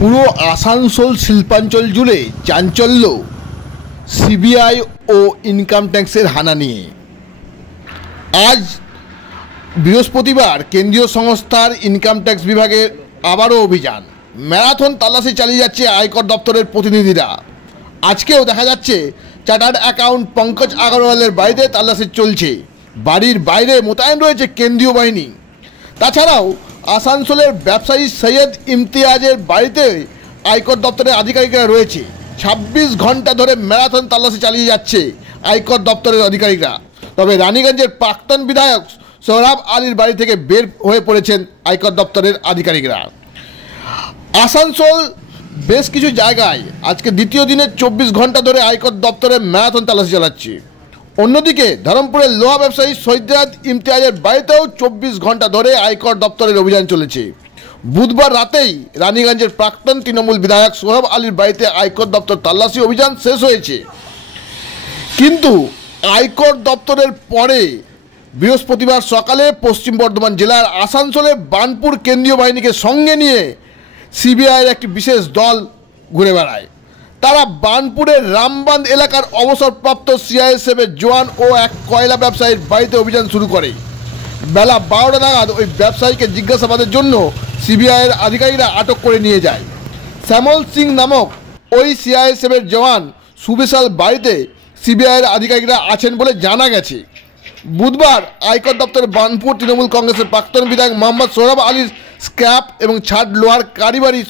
পুরো আসানসোল শিল্পাঞ্চল জুড়ে চাঞ্চল্য সিবিআই ও ইনকাম ট্যাক্সের হানা নিয়ে। আজ বৃহস্পতিবার কেন্দ্রীয় সংস্থার ইনকাম ট্যাক্স বিভাগের আবারও অভিযান, ম্যারাথন তল্লাশি চালিয়ে যাচ্ছে আয়কর দপ্তরের প্রতিনিধিরা। আজকেও দেখা যাচ্ছে চার্টার্ড অ্যাকাউন্ট পঙ্কজ আগরওয়ালের বাড়িতে তল্লাশি চলছে। বাড়ির বাইরে মোতায়েন রয়েছে কেন্দ্রীয় বাহিনী। তাছাড়াও আসানসোলের ব্যবসায়ী সৈয়দ ইমতিয়াজের বাড়িতে আয়কর দপ্তরের আধিকারিকরা রয়েছে। 26 ঘন্টা ধরে ম্যারাথন তল্লাশি চালিয়ে যাচ্ছে আয়কর দপ্তরের আধিকারিকরা। তবে রানীগঞ্জের প্রাক্তন বিধায়ক সোহরাব আলীর বাড়ি থেকে বের হয়ে পড়েছেন আয়কর দপ্তরের আধিকারিকরা। আসানসোল বেশ কিছু জায়গায় আজকে দ্বিতীয় দিনে 24 ঘন্টা ধরে আয়কর দপ্তরের ম্যারাথন তল্লাশি চালাচ্ছে। অন্যদিকে ধরমপুরের লোহা ব্যবসায়ী সৈয়দ ইমতিয়াজের বাড়িতেও 24 ঘন্টা ধরে আয়কর দপ্তরের অভিযান চলেছে। বুধবার রাতেই রানীগঞ্জের প্রাক্তন তৃণমূল বিধায়ক সোহরাব আলীর বাড়িতে আয়কর দপ্তর তল্লাশি অভিযান শেষ হয়েছে। কিন্তু আয়কর দপ্তরের পরে বৃহস্পতিবার সকালে পশ্চিম বর্ধমান জেলার আসানসোলের বার্নপুর কেন্দ্রীয় বাহিনীকে সঙ্গে নিয়ে সিবিআইয়ের একটি বিশেষ দল ঘুরে বেড়ায়। তারা বার্নপুরের রামবাঁধ এলাকার অবসরপ্রাপ্ত সিআইএসএফের জওয়ান ও এক কয়লা ব্যবসায়ীর বাড়িতে অভিযান শুরু করে। বেলা 12টা নাগাদ ওই ব্যবসায়ীকে জিজ্ঞাসাবাদের জন্য সিবিআইয়ের আধিকারিকরা আটক করে নিয়ে যায়। শ্যামল সিং নামক ওই সিআইএসএফের জওয়ান সুবিশাল বাড়িতে সিবিআইয়ের আধিকারিকরা আছেন বলে জানা গেছে। বুধবার আয়কর দপ্তরের বার্নপুর তৃণমূল কংগ্রেসের প্রাক্তন বিধায়ক মোহাম্মদ সোহরাব আলীর স্ক্র্যাপ এবং ছাদ লোহার কারিবাড়ি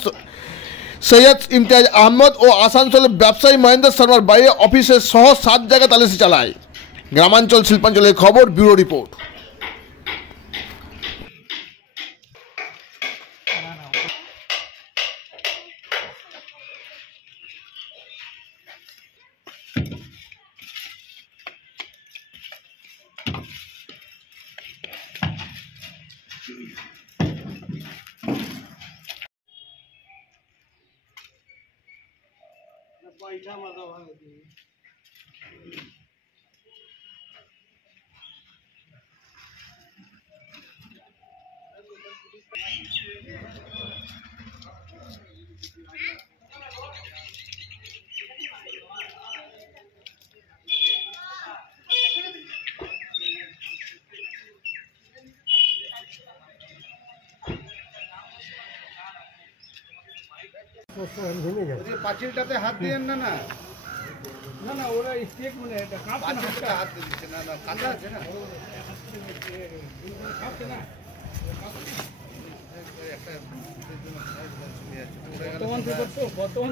সৈয়দ ইমতিয়াজ আহমদ ও আসানসোলের ব্যবসায়ী মহেন্দ্র শর্মার বাইরে অফিসের সহ 7 জায়গায় তল্লাশি চালায়। গ্রামাঞ্চল শিল্পাঞ্চলের খবর, ব্যুরো রিপোর্ট। पैसा मतलब পাঁচিলটাতে হাত দিয়েন না না না না ওরা স্টেক মানে এটা পাঁচিলটাতে হাত দিচ্ছে না না কাঁচা আছে না কাঁপছে না একটা বর্তমান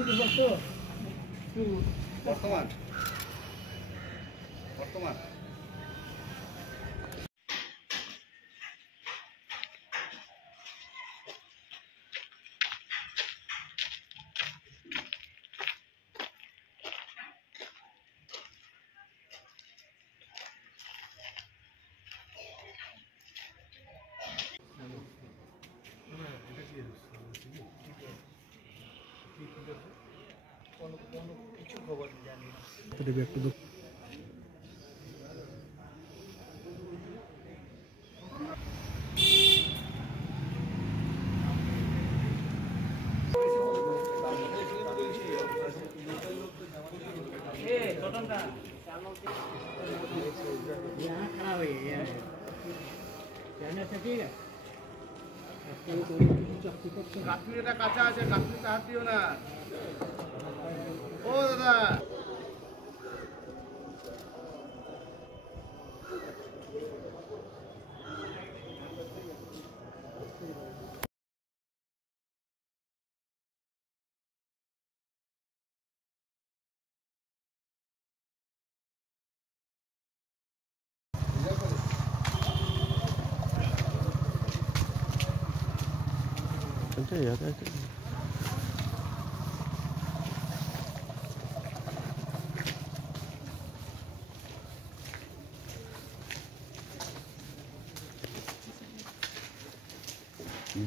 কিছু খবর জানি না। কাশ্মীরটা কাঁচা আছে, কাশ্মীরটা হাত দিও না। ও দাদা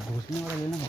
घुसने वाला लेना